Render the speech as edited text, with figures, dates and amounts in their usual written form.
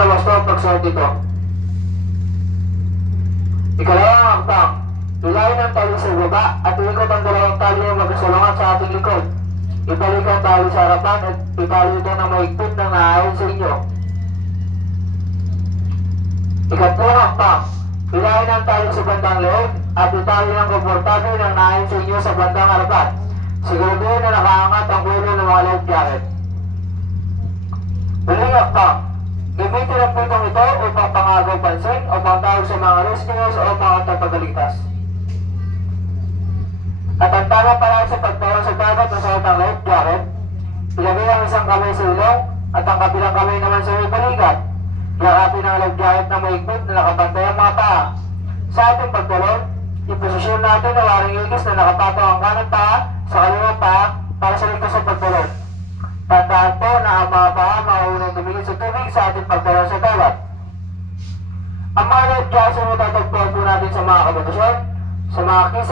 na wasto ang pagsuot ito. Ikalawang hakbang, ilayin ang tali sa baba at iikot ang dalawang tali na magkasalungat sa ating likod. Ibalik ang tali sa harapan at itali ito na mahigpit na naayon sa inyo. Ikatlong hakbang, ilayin ang tali sa bandang leeg at itali ng komportable na naayon sa inyo sa bandang harapan. Siguraduhin na nakaangat ang kwelo ng mga life jacket. Huling hakbang, gamitin ang pitong ito upang pangagaw pansin o pangtawag sa mga rescuers o mga tagapagligtas. At ang tamang paraan sa pagtawag sa dagat na suot ang life jacket, ilagay ang isang kamay sa ilong at ang kabilang kamay naman sa may balikat. Yakapin ang life jacket na mahigpit na nakapantay ang mga paa. Sa ating pagtalon, iposisyon natin na waring igis na nakapatong ang kanang paa sa kaliwang paa para sa ligtas sa pagtalon. Tandaan po na ang mga paa mauunang tumingin sa tubig sa ating pagtalon sa dagat. Ang mga life jackets na matatagpuan po natin sa mga kabatasyon, sa mga kisa